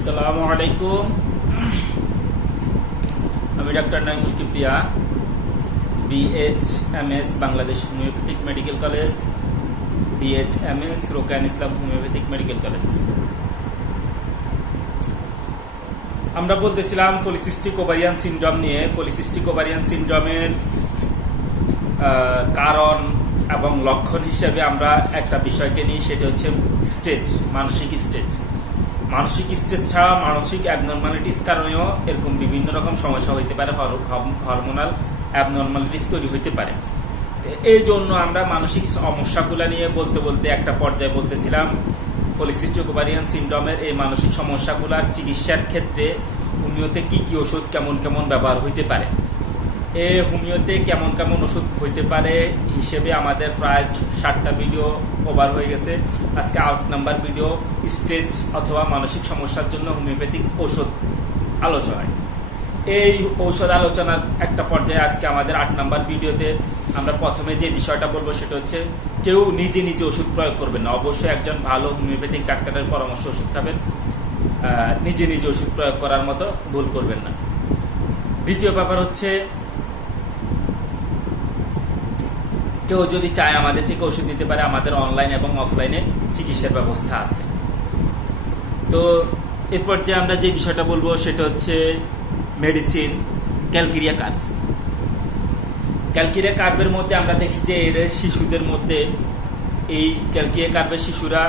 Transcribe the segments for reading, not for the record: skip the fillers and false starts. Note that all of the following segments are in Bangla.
আসসালামু আলাইকুম। আমি doctor Naimul Kibria, BHMS Bangladesh homeopathic medical college, BHMS রোকেয়ান ইসলাম হোমিওপ্যাথিক মেডিকেল কলেজ। আমরা বলতেছিলাম পলিসিস্টিক ওভারিয়ান সিনড্রোম নিয়ে। পলিসিস্টিক ওভারিয়ান সিনড্রোমের কারণ এবং লক্ষণ হিসেবে আমরা একটা বিষয়কে নিই, সেটা হচ্ছে স্টেজ, মানসিক স্টেজ। মানসিক স্টেজ ছাড়া মানসিক অ্যাবনর্মালিটিস কারণেও এরকম বিভিন্ন রকম সমস্যা হইতে পারে, হরমোনাল অ্যাবনর্মালিটিস তৈরি হইতে পারে। এই জন্য আমরা মানসিক সমস্যাগুলো নিয়ে বলতে বলতে একটা পর্যায়ে বলতেছিলাম পলিসিস্টিক ওভারিয়ান সিনড্রোমের এই মানসিক সমস্যাগুলোর চিকিৎসার ক্ষেত্রে হোমিওতে কি কি ওষুধ কেমন কেমন ব্যবহার হইতে পারে। হোমিওতে কেমন কেমন ওষুধ হইতে পারে হিসেবে আমাদের প্রায় 7টা ভিডিও ওভার হয়ে গেছে। আজকে 8 নাম্বার ভিডিও, স্টেজ অথবা মানসিক সমস্যার জন্য হোমিওপ্যাথিক ওষুধ আলোচনায়। এই ঔষধ আলোচনার একটা পর্যায়ে আজকে আমাদের 8 নাম্বার ভিডিওতে আমরা প্রথমে যে বিষয়টা বলবো সেটা হচ্ছে কেউ নিজে নিজে ওষুধ প্রয়োগ করবেন না। অবশ্যই একজন ভালো হোমিওপ্যাথিক ডাক্তারের পরামর্শ ওষুধ খাবেন, নিজে নিজে ওষুধ প্রয়োগ করার মতো ভুল করবেন না। দ্বিতীয় ব্যাপার হচ্ছে কেউ যদি চায় আমাদের থেকে ওষুধ নিতে পারে, আমাদের অনলাইন এবং অফলাইনে চিকিৎসার ব্যবস্থা আছে। তো এরপর যে আমরা যে বিষয়টা বলবো সেটা হচ্ছে মেডিসিন ক্যালকেরিয়া কার্ভ। ক্যালকেরিয়া কার্ভের মধ্যে আমরা দেখি যে এর শিশুদের মধ্যে এই ক্যালকেরিয়া কার্ভের শিশুরা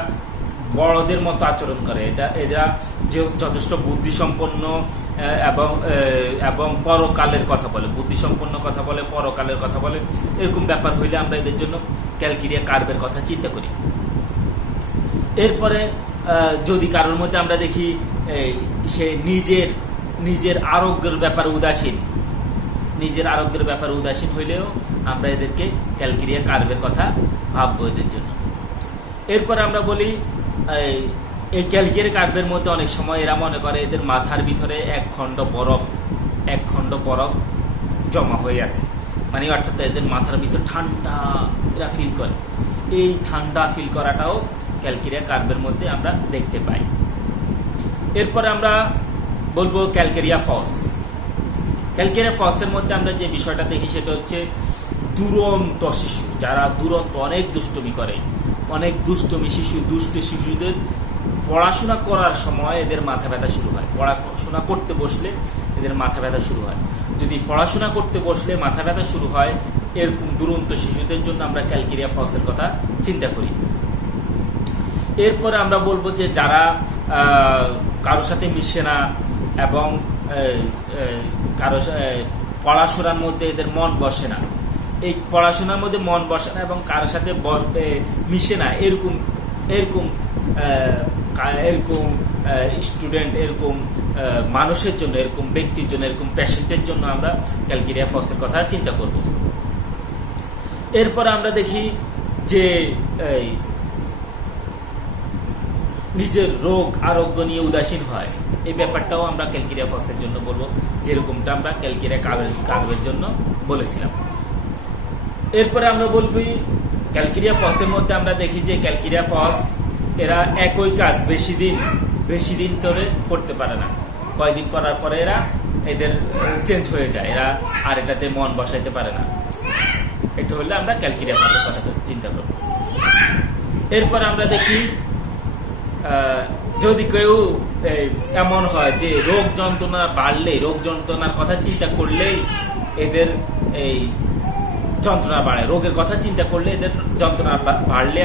বড়দের মতো আচরণ করে। এরা যে যথেষ্ট বুদ্ধিসম্পন্ন এবং পরকালের কথা বলে, বুদ্ধিসম্পন্ন কথা বলে, পরকালের কথা বলে। এরকম ব্যাপার হইলে আমরা এদের জন্য ক্যালকেরিয়া কার্ভের কথা চিন্তা করি। এরপরে যদি কারোর মধ্যে আমরা দেখি সে নিজের আরোগ্যের ব্যাপারে উদাসীন হইলেও আমরা এদেরকে ক্যালকেরিয়া কার্ভের কথা ভাববো এদের জন্য। এরপর আমরা বলি এই ক্যালকেরিয়া কার্ভের মধ্যে অনেক সময় এরা মনে করে এদের মাথার ভিতরে এক খণ্ড বরফ জমা হয়ে আছে, মানে অর্থাৎ এদের মাথার ভিতরে ঠান্ডা এরা ফিল করে। এই ঠান্ডা ফিল করাটাও ক্যালকেরিয়া কার্ভের মধ্যে আমরা দেখতে পাই। এরপরে আমরা বলবো ক্যালকেরিয়া ফস। ক্যালকেরিয়া ফসের মধ্যে আমরা যে বিষয়টা দেখি সেটা হচ্ছে দুরন্ত শিশু, যারা অনেক দুষ্টুমি করে। অনেক দুষ্ট শিশুদের পড়াশোনা করার সময় এদের মাথা ব্যথা শুরু হয়। পড়াশোনা করতে বসলে এদের মাথা ব্যথা শুরু হয়। যদি পড়াশোনা করতে বসলে মাথা ব্যথা শুরু হয়, এরকম দুরন্ত শিশুদের জন্য আমরা ক্যালকেরিয়া ফসের কথা চিন্তা করি। এরপরে আমরা বলবো যে যারা কারোর সাথে মিশে না এবং পড়াশোনার মধ্যে এদের মন বসে না, এই পড়াশোনার মধ্যে মন বসে না এবং কারোর সাথে মিশে না, এরকম স্টুডেন্ট, এরকম মানুষের জন্য, এরকম ব্যক্তির জন্য, এরকম পেশেন্টের জন্য আমরা ক্যালকেরিয়া ফসের কথা চিন্তা করব। এরপর আমরা দেখি যে নিজের রোগ আরোগ্য নিয়ে উদাসীন হয়, এই ব্যাপারটাও আমরা ক্যালকেরিয়া ফসের জন্য বলবো, যেরকমটা আমরা ক্যালকেরিয়া কার্ভের জন্য বলেছিলাম। এরপরে আমরা বলবি ক্যালকেরিয়া ফসের মধ্যে আমরা দেখি যে ক্যালকেরিয়া ফস এরা একই কাজ বেশি দিন ধরে করতে পারে না। কয়দিন করার পরে এদের চেঞ্জ হয়ে যায়, এরা আর এটাতে মন বসাইতে পারে না। এটা হলে আমরা ক্যালকেরিয়া ফসের কথা চিন্তা করব। এরপর আমরা দেখি যদি কেউ এমন হয় যে রোগ যন্ত্রণার কথা চিন্তা করলেই এদের এই যন্ত্রণা বাড়ে, রোগের কথা চিন্তা করলে এদের যন্ত্রণা বাড়লে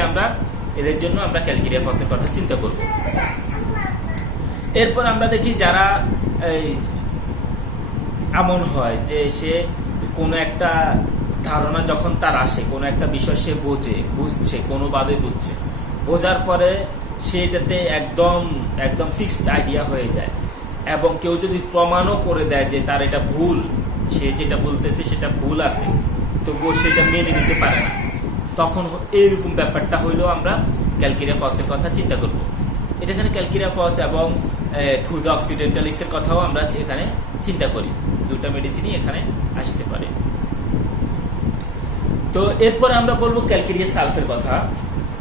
এদের জন্য আমরা ক্যালকেরিয়া ফসের কথা চিন্তা করব। এরপর আমরা দেখি যারা এমন হয় যে সে কোনো একটা ধারণা যখন তার আসে, কোনো একটা বিষয় সে কোনোভাবে বুঝছে, বোঝার পরে সেটাতে একদম ফিক্সড আইডিয়া হয়ে যায় এবং কেউ যদি প্রমাণও করে দেয় যে তার এটা ভুল, সে যেটা বলতেছে সেটা ভুল আছে, তবুও সেটা মেনে নিতে পারে না, তখন এইরকম ব্যাপারটা হইলেও আমরা ক্যালকেরিয়া ফসের কথা চিন্তা করব। এখানে ক্যালকেরিয়া ফস এবং থুজা অক্সিডেন্টালিসের কথাও আমরা এখানে চিন্তা করি। দুটা মেডিসিনই এখানে আসতে পারে। তো এরপরে আমরা বলবো ক্যালকেরিয়া সালফের কথা।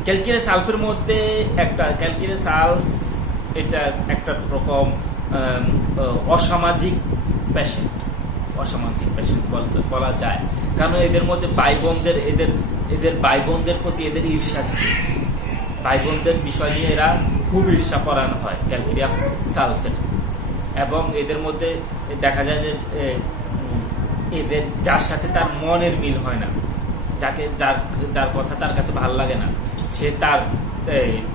ক্যালকেরিয়া সালফের মধ্যে একটা ক্যালকেরিয়া সালফ এটা একটা রকম অসামাজিক পেশেন্ট বলা যায়। কারণ এদের মধ্যে এদের ভাই বোনদের প্রতি এদের ঈর্ষা, ভাই বোনদের বিষয় নিয়ে এরা খুব ঈর্ষা পরায়ণ হয় ক্যালকেরিয়া সালফের। এবং এদের মধ্যে দেখা যায় যে এদের যার সাথে তার মনের মিল হয় না, যার কথা তার কাছে ভালো লাগে না, সে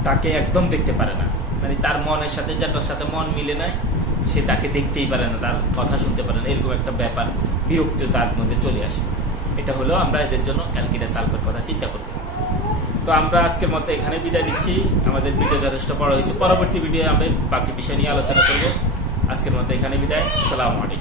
তাকে একদম দেখতে পারে না। মানে তার মনের সাথে যার সাথে মন মিলে নাই, সে তাকে দেখতেই পারে না, তার কথা শুনতে পারে না, এরকম একটা ব্যাপার, বিরক্তি তার মধ্যে চলে আসে। এটা হলো আমরা এদের জন্য ক্যালকেরিয়া সালফের কথা চিন্তা করব। তো আমরা আজকের মতো এখানে বিদায় নিচ্ছি। আমাদের ভিডিও যথেষ্ট বড় হয়েছে, পরবর্তী ভিডিও আমরা বাকি বিষয় নিয়ে আলোচনা করব। আজকের মতো এখানে বিদায়। আসসালামু আলাইকুম।